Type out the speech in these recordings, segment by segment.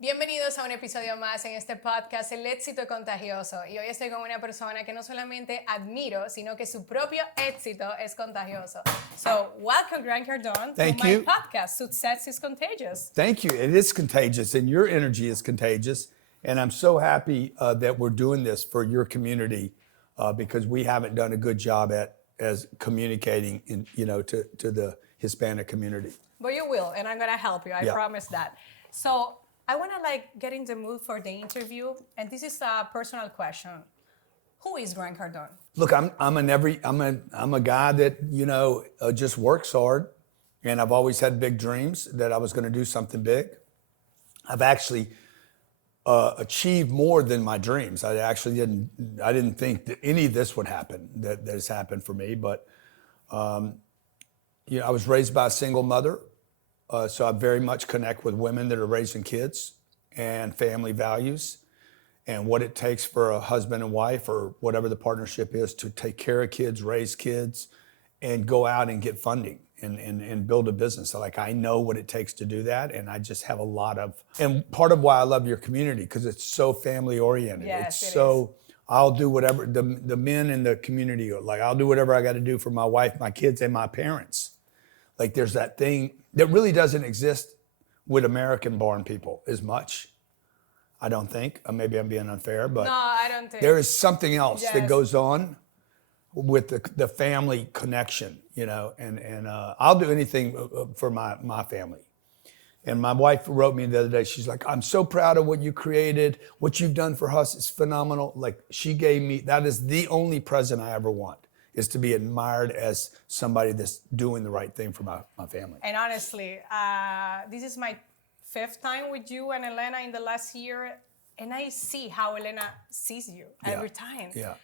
Bienvenidos a un episodio más en este podcast El éxito es contagioso, y hoy estoy con una persona que no solamente admiro, sino que su propio éxito es contagioso. So, welcome Grant Cardone to my podcast, Success is Contagious. Thank you. It is contagious, and your energy is contagious. And I'm so happy that we're doing this for your community because we haven't done a good job as communicating to the Hispanic community. But you will, and I'm gonna help you. I promise that. So I wanna get in the mood for the interview, and this is a personal question. Who is Grant Cardone? Look, I'm a guy that just works hard, and I've always had big dreams that I was going to do something big. I've actually achieved more than my dreams. I didn't think that any of this would happen that has happened for me. But I was raised by a single mother, so I very much connect with women that are raising kids and family values and what it takes for a husband and wife or whatever the partnership is to take care of kids, raise kids, and go out and get funding and build a business. So I know what it takes to do that, and I just have and part of why I love your community, because it's so family oriented. Yes, it's so, I'll do whatever, the men in the community are I'll do whatever I got to do for my wife, my kids, and my parents. There's that thing that really doesn't exist with American-born people as much, I don't think. Maybe I'm being unfair, but no, I don't think. There is something else that goes on with the family connection, and I'll do anything for my family. And my wife wrote me the other day, she's like, I'm so proud of what you created. What you've done for us is phenomenal. She gave me, that is the only present I ever want, is to be admired as somebody that's doing the right thing for my family. And honestly, this is my 5th time with you and Elena in the last year, and I see how Elena sees you every time. Yeah.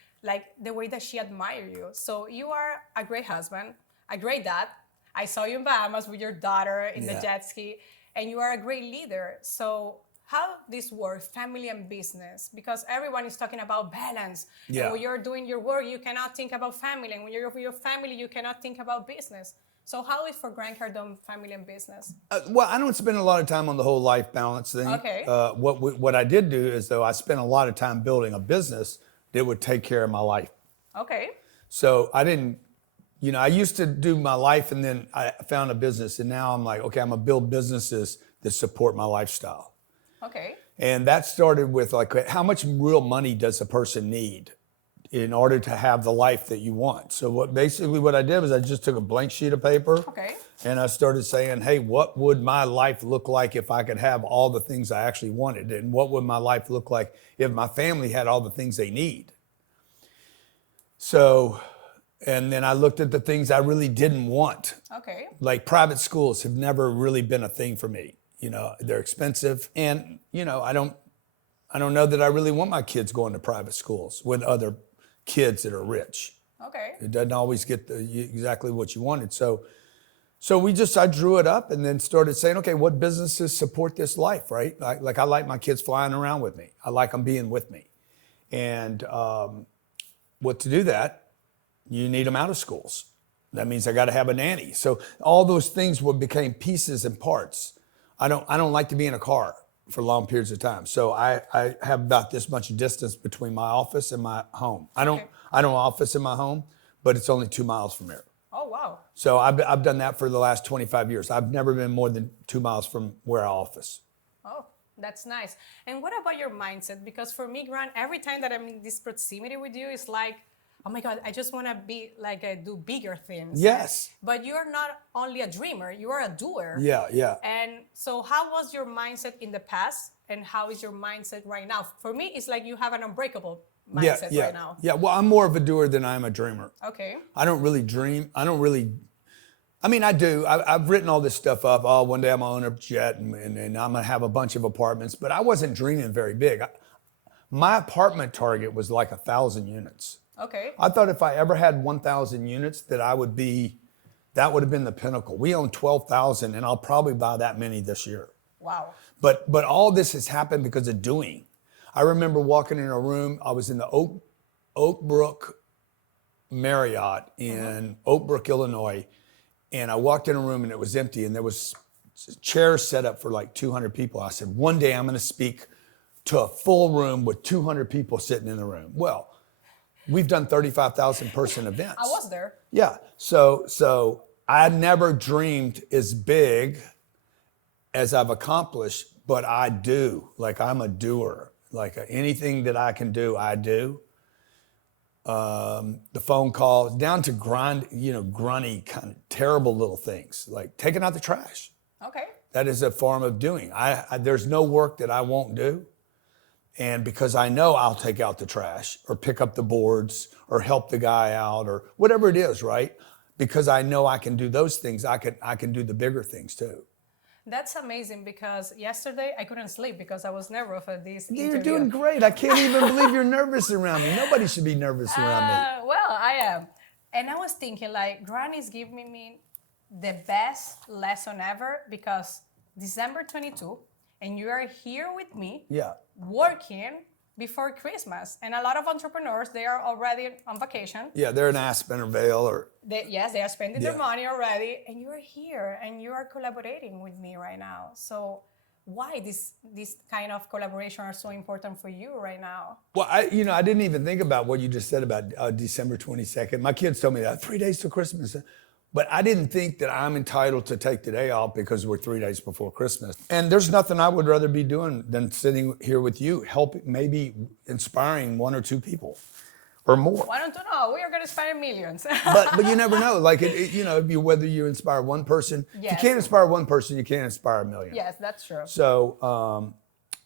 The way that she admires you. So you are a great husband, a great dad. I saw you in Bahamas with your daughter in the jet ski, and you are a great leader. So how this works, family and business? Because everyone is talking about balance. Yeah. And when you're doing your work, you cannot think about family. And when you're with your family, you cannot think about business. So how is for Grant Cardone family and business? Well, I don't spend a lot of time on the whole life balance thing. Okay. What I did do is, though, I spent a lot of time building a business that would take care of my life. Okay. So I didn't, I used to do my life, and then I found a business, and now I'm like, okay, I'm gonna build businesses that support my lifestyle. Okay. And that started with how much real money does a person need in order to have the life that you want? So what I did was I just took a blank sheet of paper. Okay. And I started saying, hey, what would my life look like if I could have all the things I actually wanted? And what would my life look like if my family had all the things they need? So, and then I looked at the things I really didn't want. Okay. Private schools have never really been a thing for me. They're expensive. And, I don't know that I really want my kids going to private schools with other kids that are rich. Okay. It doesn't always get exactly what you wanted. So I drew it up and then started saying, okay, what businesses support this life, right? I like my kids flying around with me. I like them being with me. And to do that, you need them out of schools. That means I got to have a nanny. So all those things became pieces and parts. I don't like to be in a car for long periods of time. So I have about this much distance between my office and my home. I don't office in my home, but it's only 2 miles from here. Oh, wow. So I've done that for the last 25 years. I've never been more than 2 miles from where I office. Oh, that's nice. And what about your mindset? Because for me, Grant, every time that I'm in this proximity with you, it's like, oh my God, I just want to be do bigger things. Yes. But you're not only a dreamer, you are a doer. Yeah. And so how was your mindset in the past, and how is your mindset right now? For me, it's like you have an unbreakable mindset right now. Yeah, well, I'm more of a doer than I'm a dreamer. Okay. I don't really dream. I do. I've written all this stuff up. Oh, one day I'm going to own a jet and I'm going to have a bunch of apartments. But I wasn't dreaming very big. My apartment target was 1,000 units. Okay. I thought if I ever had 1,000 units that would have been the pinnacle. We own 12,000 and I'll probably buy that many this year. Wow. But all this has happened because of doing. I remember walking in a room, I was in the Oak Brook Marriott in Oak Brook, Illinois. And I walked in a room and it was empty, and there was chairs set up for like 200 people. I said, one day I'm going to speak to a full room with 200 people sitting in the room. Well, we've done 35,000 person events. I was there. Yeah. So I never dreamed as big as I've accomplished, but I do. Like, I'm a doer. Like, anything that I can do, I do. The phone calls, down to grunty, kind of terrible little things, like taking out the trash. Okay. That is a form of doing. There's no work that I won't do. And because I know I'll take out the trash or pick up the boards or help the guy out or whatever it is, right? Because I know I can do those things, I can do the bigger things too. That's amazing, because yesterday I couldn't sleep because I was nervous for this interview. You're doing great. I can't even believe you're nervous around me. Nobody should be nervous around me. Well, I am. And I was thinking, like, Granny's giving me the best lesson ever, because December 22, and you are here with me, working before Christmas. And a lot of entrepreneurs, they are already on vacation. Yeah, they're in Aspen or Vail or... They are spending their money already, and you are here, and you are collaborating with me right now. So why this kind of collaboration are so important for you right now? Well, I didn't even think about what you just said about December 22nd. My kids told me that 3 days till Christmas. But I didn't think that I'm entitled to take the day off because we're 3 days before Christmas. And there's nothing I would rather be doing than sitting here with you, helping, maybe inspiring one or two people or more. I don't know. We are going to inspire millions. but you never know. Like, whether you inspire one person, if you can't inspire one person, you can't inspire a million. Yes, that's true. So,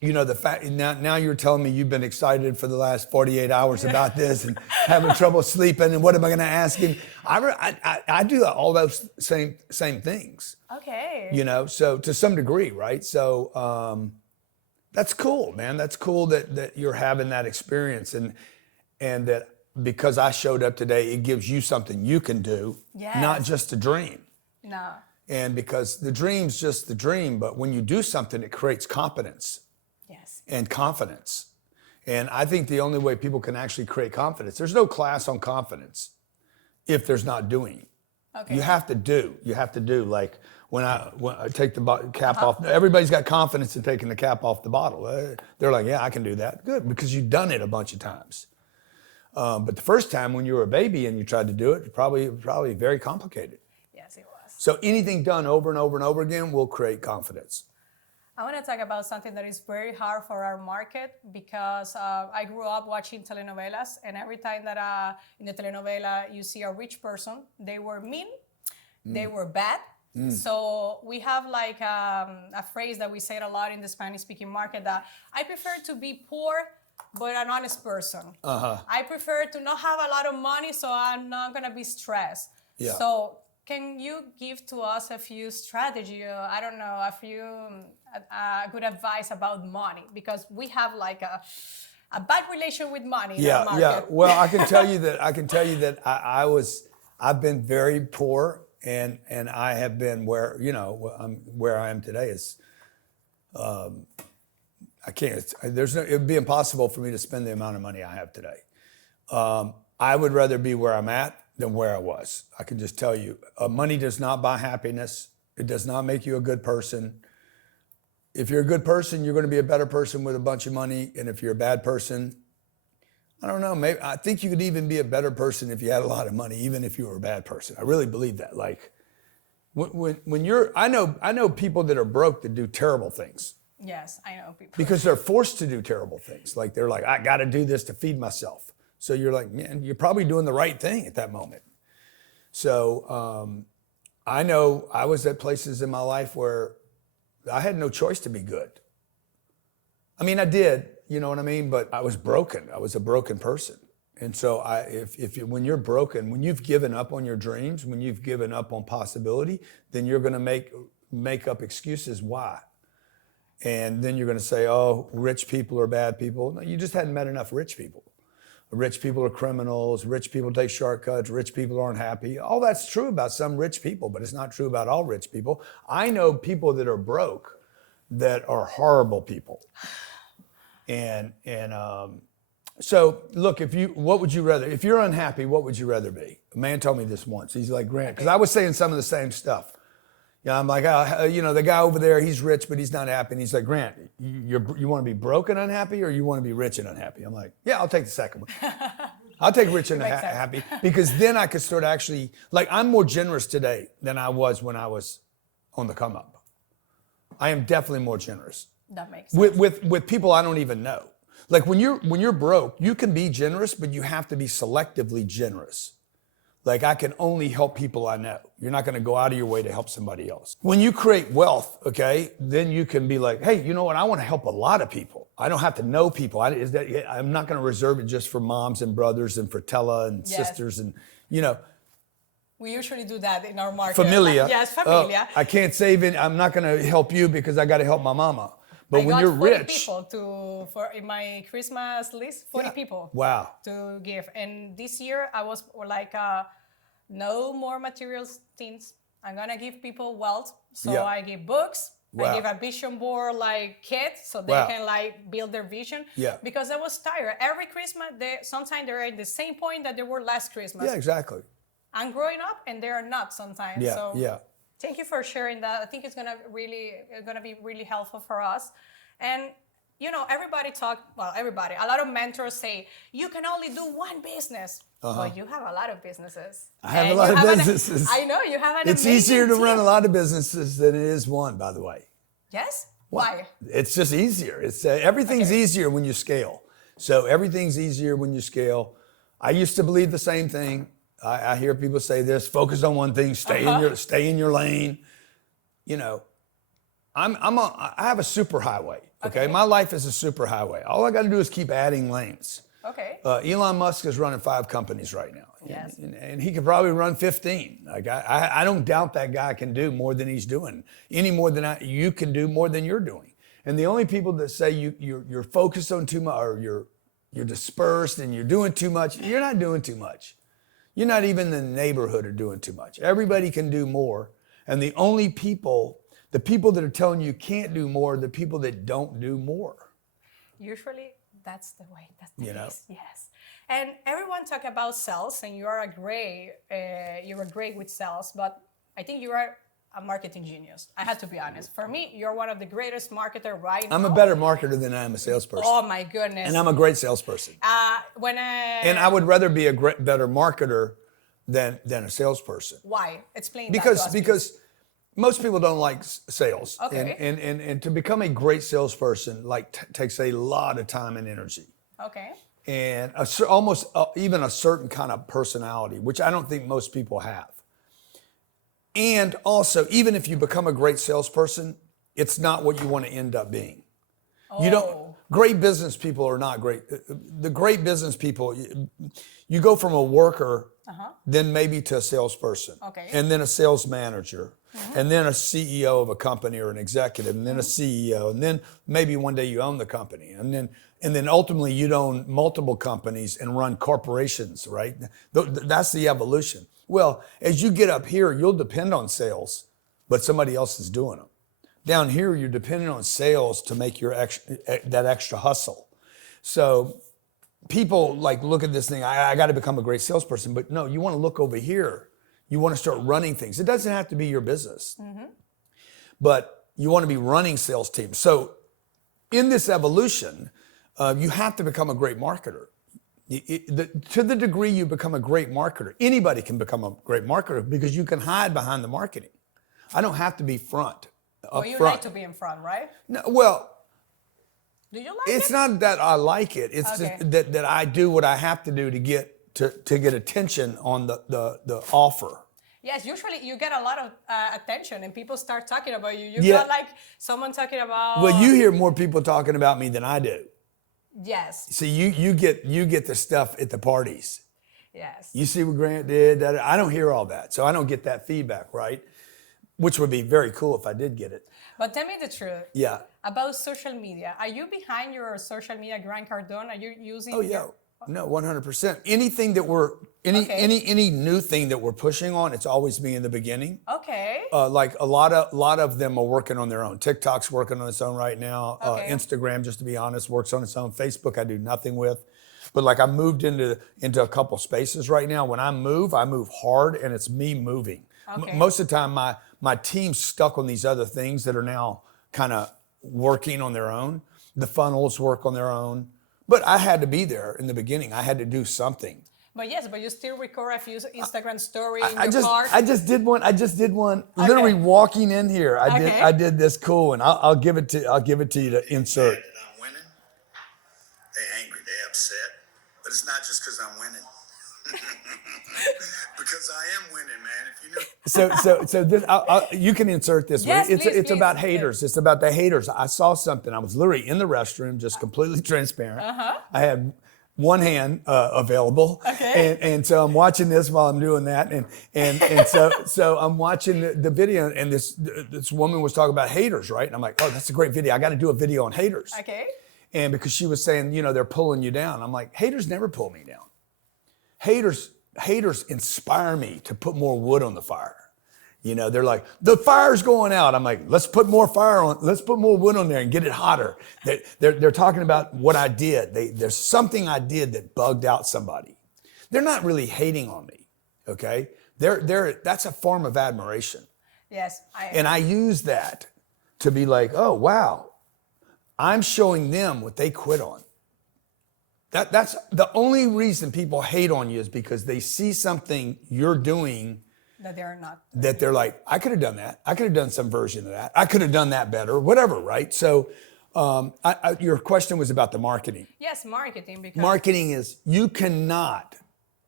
the fact now you're telling me you've been excited for the last 48 hours about this and having trouble sleeping and what am I going to ask him? I do all those same things. Okay. So to some degree, right? So that's cool, man. That's cool that you're having that experience and that because I showed up today, it gives you something you can do, not just a dream. No. And because the dream's just the dream, but when you do something, it creates competence. Yes. And confidence. And I think the only way people can actually create confidence, there's no class on confidence if there's not doing. Okay. You have to do. Like when I take the cap off, everybody's got confidence in taking the cap off the bottle. They're like, yeah, I can do that. Good, because you've done it a bunch of times. But the first time when you were a baby and you tried to do it, probably very complicated. Yes, it was. So anything done over and over and over again will create confidence. I want to talk about something that is very hard for our market, because I grew up watching telenovelas, and every time that in the telenovela you see a rich person, they were mean, they were bad. So we have like a phrase that we say a lot in the Spanish-speaking market, that I prefer to be poor but an honest person. I prefer to not have a lot of money, so I'm not going to be stressed. Yeah. So can you give to us a few strategy, a few good advice about money? Because we have like a bad relation with money in our market. Yeah. Well, I can tell you that I've been very poor, and I have been where I am today is, I can't. It'd be impossible for me to spend the amount of money I have today. I would rather be where I'm at than where I was. I can just tell you, money does not buy happiness. It does not make you a good person. If you're a good person, you're going to be a better person with a bunch of money. And if you're a bad person, I don't know, maybe I think you could even be a better person if you had a lot of money, even if you were a bad person. I really believe that. Like when you're, I know people that are broke that do terrible things. Yes, I know people. Because they're forced to do terrible things. Like they're like, I got to do this to feed myself. So you're like, man, you're probably doing the right thing at that moment. So I know I was at places in my life where I had no choice to be good. I mean, I did, you know what I mean? But I was broken. I was a broken person. And so when you're broken, when you've given up on your dreams, when you've given up on possibility, then you're going to make up excuses why. And then you're going to say, oh, rich people are bad people. No, you just hadn't met enough rich people. Rich people are criminals. Rich people take shortcuts. Rich people aren't happy. All that's true about some rich people, but it's not true about all rich people. I know people that are broke that are horrible people. So look, what would you rather? If you're unhappy, what would you rather be? A man told me this once. He's like, Grant, because I was saying some of the same stuff. Yeah, I'm like, the guy over there, he's rich, but he's not happy. And he's like, Grant, you want to be broke and unhappy, or you want to be rich and unhappy? I'm like, yeah, I'll take the second one. I'll take rich and happy, because then I could start actually, like, I'm more generous today than I was when I was on the come up. I am definitely more generous. That makes sense. With people I don't even know. Like when you're broke, you can be generous, but you have to be selectively generous. Like, I can only help people I know. You're not going to go out of your way to help somebody else. When you create wealth, okay, then you can be like, hey, you know what? I want to help a lot of people. I don't have to know people. I'm not going to reserve it just for moms and brothers and for Tella and sisters and, We usually do that in our market. Familia. Yes, familia. I can't save it. I'm not going to help you because I got to help my mama. But when you're rich, people for in my Christmas list, 40 people. Wow. To give. And this year I was like, no more materials things. I'm gonna give people wealth. So I give books. Wow. I give a vision board like kit so they can like build their vision. Yeah. Because I was tired. Every Christmas, sometimes they're at the same point that they were last Christmas. Yeah, exactly. I'm growing up and they are not sometimes. Yeah. So yeah. Thank you for sharing that. I think it's gonna be really helpful for us. And everybody a lot of mentors say you can only do one business. But you have a lot of businesses. I have a lot of businesses. I know you have an It's easier to run a lot of businesses than it is one, by the way. Yes? Why? It's just easier. It's everything's easier when you scale. So everything's easier when you scale. I used to believe the same thing. I hear people say this: focus on one thing, stay in your lane. I have a super highway. Okay, my life is a super highway. All I got to do is keep adding lanes. Okay. Elon Musk is running 5 companies right now. Yes. And he could probably run 15. Like I don't doubt that guy can do more than he's doing. Any more than you can do more than you're doing. And the only people that say you're focused on too much, or you're dispersed and you're doing too much, you're not doing too much. You're not even in the neighborhood of doing too much. Everybody can do more. And the people that are telling you can't do more, are the people that don't do more. Usually that's the way. That's the case. Yes. And everyone talk about sales, and you're great with sales, but I think you are a marketing genius. I had to be honest. For me, you're one of the greatest marketers right now. I'm a better marketer than I am a salesperson. Oh my goodness. And I'm a great salesperson. And I would rather be a better marketer than a salesperson. Why? Explain because, that to us, Because most people don't like sales. Okay. And to become a great salesperson takes a lot of time and energy. Okay. And almost even a certain kind of personality, which I don't think most people have. And also, even if you become a great salesperson, it's not what you want to end up being. Oh. Great business people are not great. The great business people, you go from a worker, then maybe to a salesperson, and then a sales manager, and then a CEO of a company or an executive, and then a CEO, and then maybe one day you own the company, and then ultimately you own multiple companies and run corporations, right? That's the evolution. Well, as you get up here, you'll depend on sales, but somebody else is doing them. Down here, you're dependent on sales to make that extra hustle. So people look at this thing, I got to become a great salesperson, but no, you want to look over here. You want to start running things. It doesn't have to be your business, but you want to be running sales teams. So in this evolution, you have to become a great marketer. To the degree you become a great marketer, anybody can become a great marketer because you can hide behind the marketing. I don't have to be front. Well, you like to be in front, right? No, well, do you like it? It's not that I like it. It's just that I do what I have to do to get attention on the offer. Yes, usually you get a lot of attention and people start talking about you. You got like someone talking about... Well, you hear more people talking about me than I do. Yes. See, you get the stuff at the parties. Yes. You see what Grant did? I don't hear all that, so I don't get that feedback, right? Which would be very cool if I did get it. But tell me the truth. Yeah. About social media. Are you behind your social media, Grant Cardone? Are you using? Oh yeah. No, 100%. Anything that any new thing that we're pushing on, it's always me in the beginning. Okay. Like a lot of them are working on their own. TikTok's working on its own right now. Instagram, just to be honest, works on its own. Facebook, I do nothing with. But I moved into a couple spaces right now. When I move hard, and it's me moving. Okay. Most of the time, my team's stuck on these other things that are now kind of working on their own. The funnels work on their own. But I had to be there in the beginning. I had to do something. But yes, but you still record a few Instagram stories in I your car. just did one literally walking in here. I did this cool, and I'll give it to you to insert. And I'm winning. They angry, they upset. But it's not just because I'm winning. Because I am winning, man. If you knew. So this, you can insert this one. Yes, It's please, about please. haters. It's about the haters. I saw something. I was literally in the restroom, just completely transparent. I had one hand available, and so I'm watching this while I'm doing that, and so I'm watching the video, and this woman was talking about haters, right? And I'm like, oh, that's a great video. I got to do a video on haters. Okay. And because she was saying, they're pulling you down. I'm like, haters never pull me down. Haters inspire me to put more wood on the fire. They're like, the fire's going out. I'm like, let's put more fire on. Let's put more wood on there and get it hotter. They're talking about what I did. There's something I did that bugged out somebody. They're not really hating on me. Okay. That's a form of admiration. Yes. And I use that to be like, oh, wow, I'm showing them what they quit on. That's the only reason people hate on you is because they see something you're doing that they're not. That they're like, I could have done that. I could have done some version of that. I could have done that better, whatever, right? So your question was about the marketing. Yes, marketing. Because marketing is, you cannot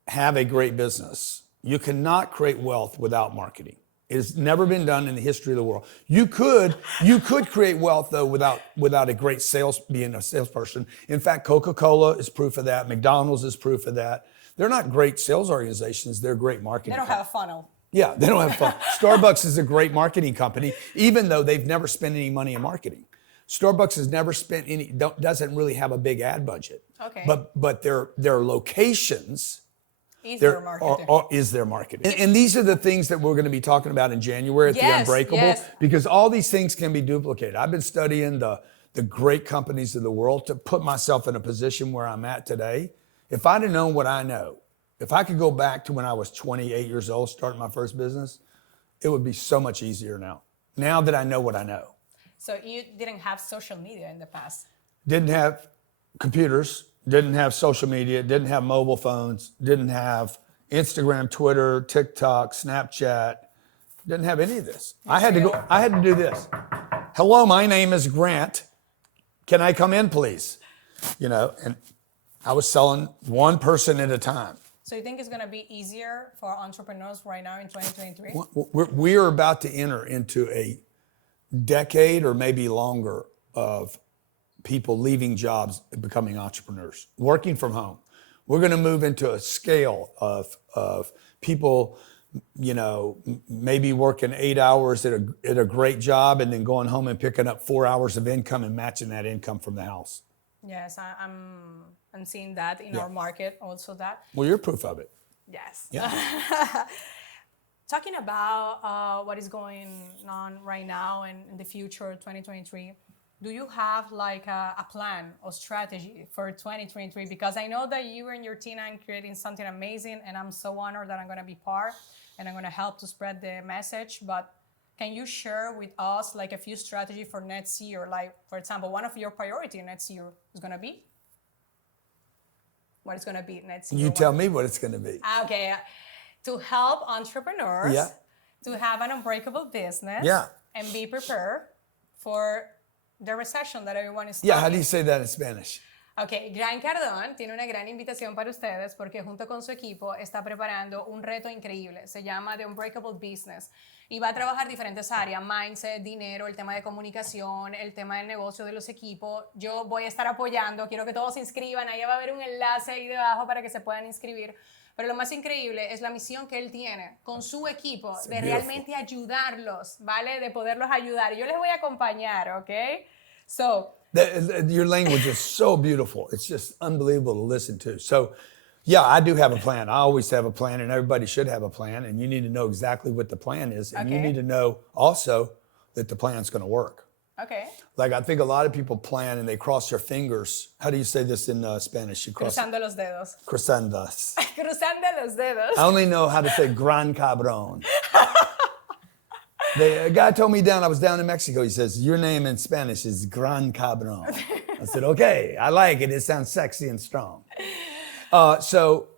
have a great business. You cannot create wealth without marketing. It has never been done in the history of the world. You could create wealth though without a great being a salesperson. In fact, Coca-Cola is proof of that. McDonald's is proof of that. They're not great sales organizations. They're great marketing. They don't have a funnel. Yeah, they don't have fun. Starbucks is a great marketing company, even though they've never spent any money in marketing. Starbucks has never spent doesn't really have a big ad budget. Okay. But their locations is their marketing. Is their marketing. And these are the things that we're going to be talking about in January at the Unbreakable, because all these things can be duplicated. I've been studying the great companies of the world to put myself in a position where I'm at today. If I'd have known what I know, if I could go back to when I was 28 years old, starting my first business, it would be so much easier now that I know what I know. So you didn't have social media in the past? Didn't have computers, didn't have social media, didn't have mobile phones, didn't have Instagram, Twitter, TikTok, Snapchat, didn't have any of this. I had to do this. Hello, my name is Grant. Can I come in, please? And I was selling one person at a time. So you think it's going to be easier for entrepreneurs right now in 2023? We're about to enter into a decade or maybe longer of people leaving jobs and becoming entrepreneurs, working from home. We're going to move into a scale of people, maybe working 8 hours at a great job and then going home and picking up 4 hours of income and matching that income from the house. Yes, I'm seeing that in our market also that. Well, you're proof of it. Yes. Yeah. Talking about what is going on right now and in the future, 2023, do you have like a plan or strategy for 2023? Because I know that you and your team are creating something amazing, and I'm so honored that I'm going to be part and I'm going to help to spread the message. But can you share with us like a few strategies for next year? Like, for example, one of your priorities next year is going to be? What it's going to be next year? You tell me what it's going to be. Okay. To help entrepreneurs to have an unbreakable business and be prepared for the recession that everyone is talking. Yeah, how do you say that in Spanish? Ok, Gran Cardone tiene una gran invitación para ustedes porque junto con su equipo está preparando un reto increíble. Se llama The Unbreakable Business y va a trabajar diferentes áreas, mindset, dinero, el tema de comunicación, el tema del negocio de los equipos. Yo voy a estar apoyando, quiero que todos se inscriban. Ahí va a haber un enlace ahí debajo para que se puedan inscribir. Pero lo más increíble es la misión que él tiene con su equipo de realmente ayudarlos, ¿vale? De poderlos ayudar. Yo les voy a acompañar, ¿ok? So, your language is so beautiful. It's just unbelievable to listen to. So, yeah, I do have a plan. I always have a plan, and everybody should have a plan. And you need to know exactly what the plan is. And you need to know also that the plan's going to work. Okay. Like, I think a lot of people plan and they cross their fingers. How do you say this in Spanish? You cross cruzando los dedos. Cruzandas. Cruzando los dedos. I only know how to say gran cabrón. A guy told me I was down in Mexico. He says, your name in Spanish is Gran Cabron. I said, okay, I like it. It sounds sexy and strong. So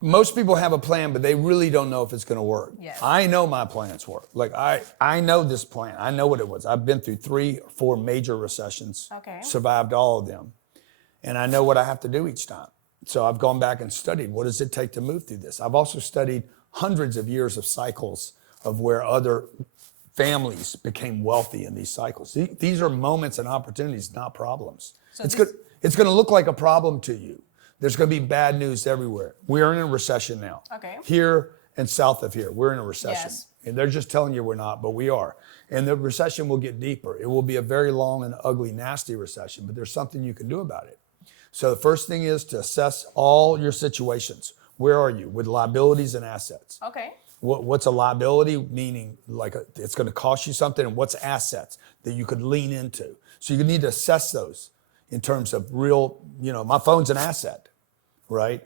most people have a plan, but they really don't know if it's going to work. Yes. I know my plans work. Like I know this plan. I know what it was. I've been through 3 or 4 major recessions, survived all of them. And I know what I have to do each time. So I've gone back and studied, what does it take to move through this? I've also studied hundreds of years of cycles of where other families became wealthy in these cycles. These are moments and opportunities, not problems. So it's going to look like a problem to you. There's going to be bad news everywhere. We are in a recession now. Okay. Here and south of here, we're in a recession. Yes. And they're just telling you we're not, but we are. And the recession will get deeper. It will be a very long and ugly, nasty recession, but there's something you can do about it. So the first thing is to assess all your situations. Where are you with liabilities and assets? Okay. What's a liability? Meaning like it's going to cost you something, and what's assets that you could lean into? So you need to assess those in terms of real, my phone's an asset, right?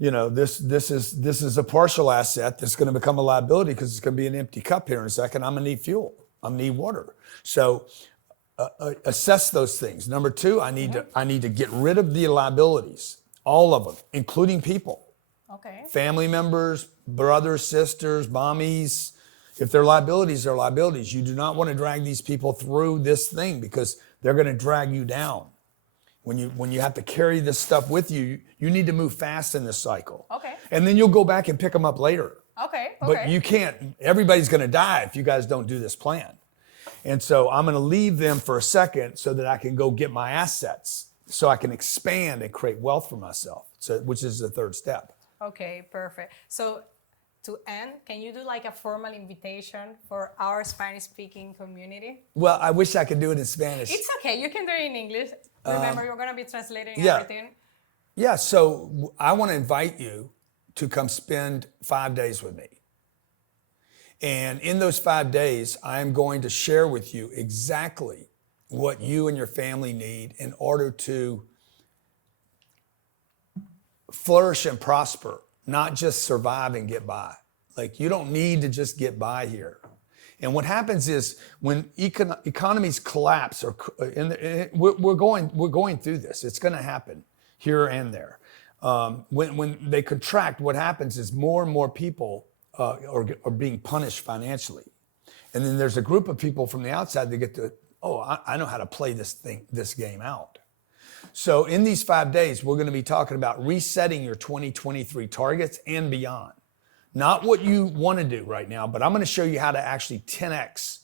This is a partial asset that's going to become a liability because it's going to be an empty cup here in a second. I'm going to need fuel. I'm going to need water. So assess those things. Number 2, I need to get rid of the liabilities, all of them, including people. Okay. Family members, brothers, sisters, mommies. If they're liabilities, they're liabilities. You do not want to drag these people through this thing because they're going to drag you down. When you have to carry this stuff with you, you need to move fast in this cycle. Okay. And then you'll go back and pick them up later. Okay. But you can't, everybody's going to die if you guys don't do this plan. And so I'm going to leave them for a second so that I can go get my assets so I can expand and create wealth for myself, which is the 3rd step. Okay, perfect. So to end, can you do like a formal invitation for our Spanish-speaking community? Well, I wish I could do it in Spanish. It's okay. You can do it in English. Remember, you're going to be translating yeah. everything. Yeah, so I want to invite you to come spend 5 days with me. And in those 5 days, I'm going to share with you exactly what you and your family need in order to flourish and prosper, not just survive and get by. Like, you don't need to just get by here. And what happens is when economies collapse, we're going through this. It's going to happen here and there. When they contract, what happens is more and more people are being punished financially. And then there's a group of people from the outside that get to, I know how to play this game out. So in these 5 days, we're going to be talking about resetting your 2023 targets and beyond. Not what you want to do right now, but I'm going to show you how to actually 10x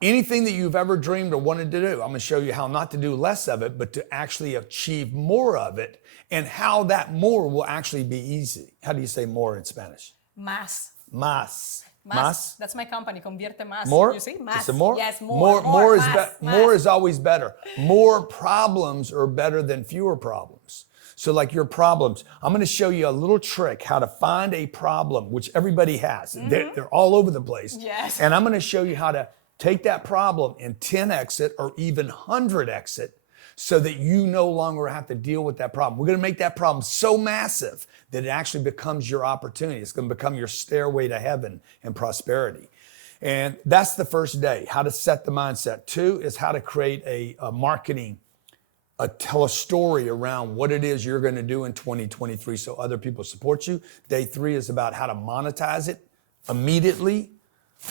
anything that you've ever dreamed or wanted to do. I'm going to show you how not to do less of it, but to actually achieve more of it, and how that more will actually be easy. How do you say more in Spanish? Más. Más. Más. That's my company. Convierte más. More? You see? Más. Is it more? Yes, more. More is always better. More problems are better than fewer problems. So like your problems, I'm going to show you a little trick how to find a problem, which everybody has. Mm-hmm. They're all over the place. Yes. And I'm going to show you how to take that problem and 10x it or even 100x it so that you no longer have to deal with that problem. We're going to make that problem so massive that it actually becomes your opportunity. It's going to become your stairway to heaven and prosperity. And that's the first day, how to set the mindset. 2 is how to create a marketing, tell a story around what it is you're going to do in 2023 so other people support you. Day 3 is about how to monetize it immediately,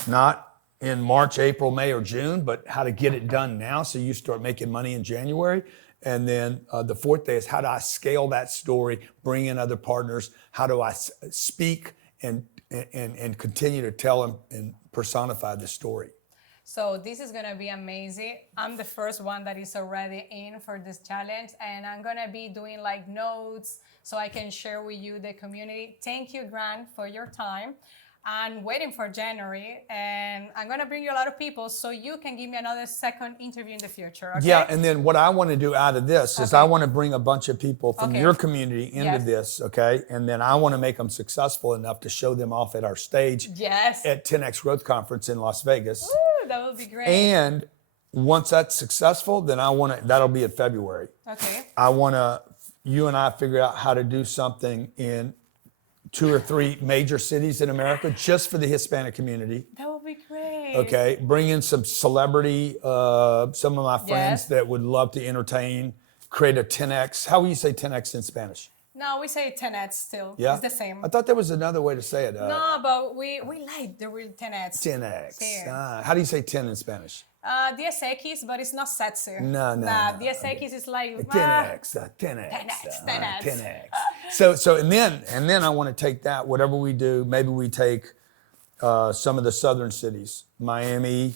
not in March, April, May, or June, but how to get it done now so you start making money in January. And then the 4th day is how do I scale that story, bring in other partners, how do I speak and continue to tell and personify the story. So this is going to be amazing. I'm the first one that is already in for this challenge, and I'm going to be doing like notes so I can share with you the community. Thank you, Grant, for your time. I'm waiting for January, and I'm going to bring you a lot of people so you can give me another second interview in the future. Okay? Yeah, and then what I want to do out of this is I want to bring a bunch of people from your community into this, okay? And then I want to make them successful enough to show them off at our stage at 10X Growth Conference in Las Vegas. Ooh, that would be great. And once that's successful, then that'll be in February. Okay. You and I figure out how to do something in 2 or 3 major cities in America just for the Hispanic community. That would be great. Okay, bring in some celebrity, some of my friends Yes. that would love to entertain, create a 10X. How will you say 10X in Spanish? No, we say 10x still. Yeah? It's the same. I thought there was another way to say it. No, but we like the real 10x. 10X. Yeah. How do you say 10 in Spanish? 10x, but it's not sexy. No. Nah, 10x is like 10X, 10X. 10X. So and then I want to take that, whatever we do, maybe we take some of the southern cities, Miami,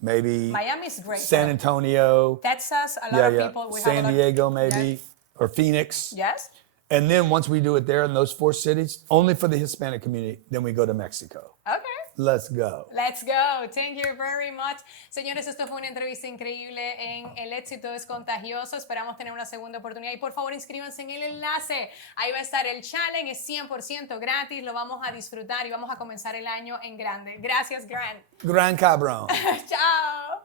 maybe Miami's great. San Antonio, Texas, a lot of people. We San have a lot. Diego maybe, or Phoenix. Yes. And then once we do it there in those 4 cities, only for the Hispanic community, then we go to Mexico. Okay. Let's go. Let's go. Thank you very much. Señores, esto fue una entrevista increíble en El éxito es contagioso. Esperamos tener una segunda oportunidad. Y por favor, inscríbanse en el enlace. Ahí va a estar el challenge. Es 100% gratis. Lo vamos a disfrutar y vamos a comenzar el año en grande. Gracias, Gran. Gran cabrón. Chao.